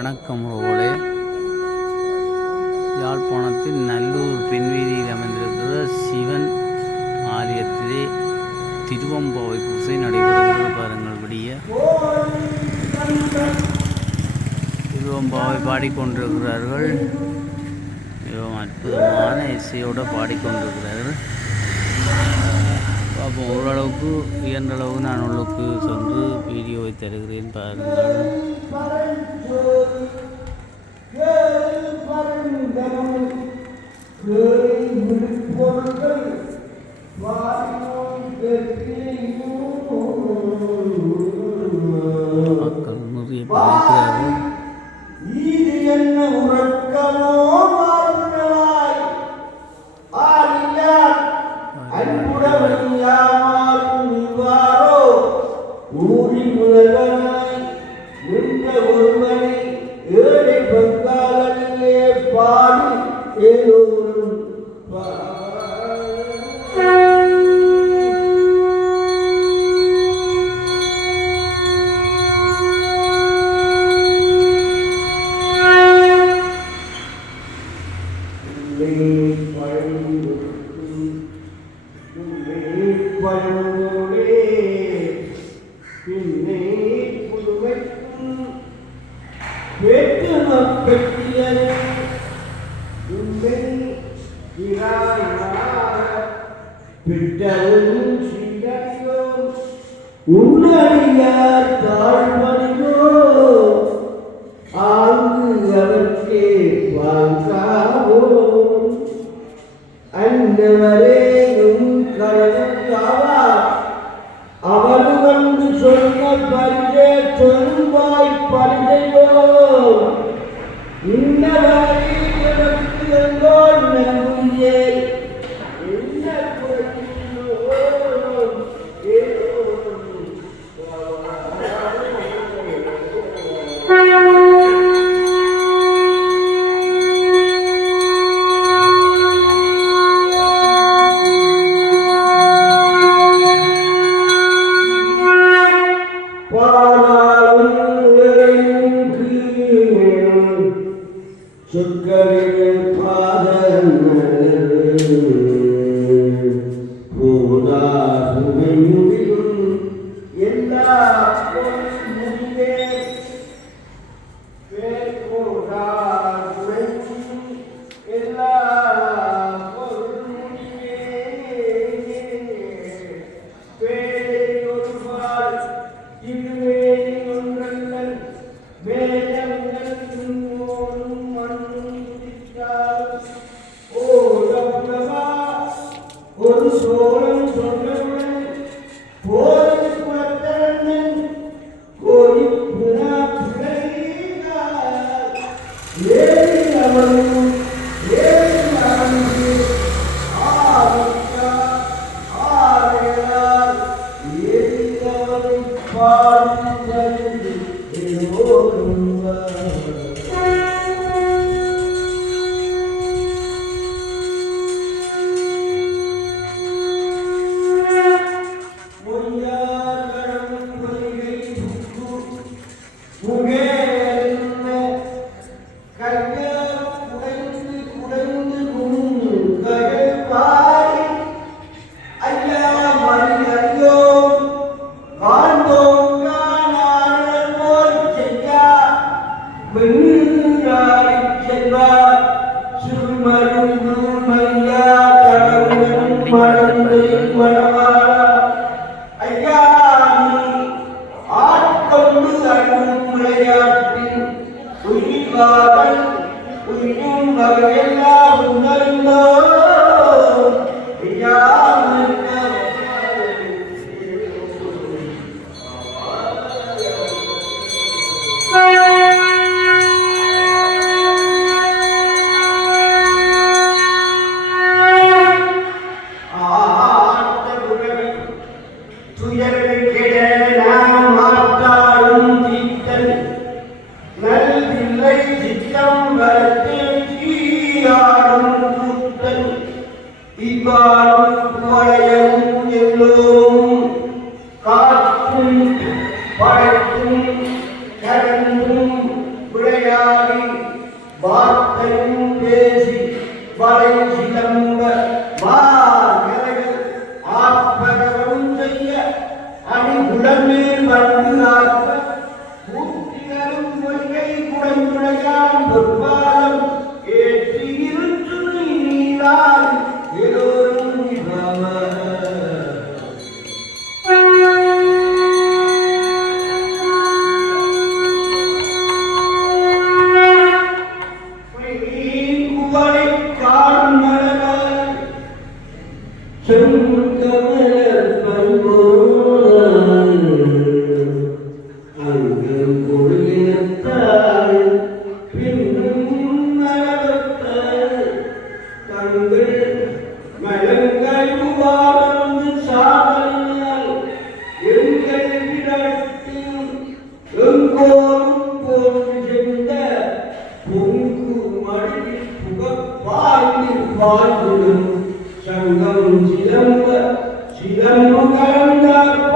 வணக்கம் ரோலே. யாழ்ப்பாணத்தில் நல்லூர் பெண்வீதியில் அமைந்திருக்கிற சிவன் ஆலயத்திலே திருவம்பாவை பூசை நடைபெறுகிறது. பாருங்கள், விடிய திருவம்பாவை பாடிக்கொண்டிருக்கிறார்கள். மிகவும் அற்புதமான இசையோடு பாடிக்கொண்டிருக்கிறார்கள். அப்போ ஓரளவுக்கு இயன்றளவு நான் உங்களுக்கு சென்று வீடியோவை தருகிறேன், பாருங்கள். மக்கள் நிறைய பார்க்கிறார்கள். உன்னடியார் தாழ்வடிவோ ஆங்கு அவர்க்கே வாங்காவோ அன்னவரேயும் கடவுளாவா அவரு வந்து சொன்ன பரிதே சொல்வாய் பரிதையோ இன்னவரை எனக்கு எங்கோ நன்றியே காற்றும் படைத்தும் கடந்தும் விளையாடும் கொள்கைத்தாள் பின்னும் நரகத்தாள் தங்கள் மலங்கள் வாழ்ந்து சாதனையால் எங்கள் விடத்து எங்கோரும் போன்று சென்ற பொங்கு மடி புகப்பாய்ந்து வாழ்ந்திடும் சங்கம் சிலம்ப கலந்தார்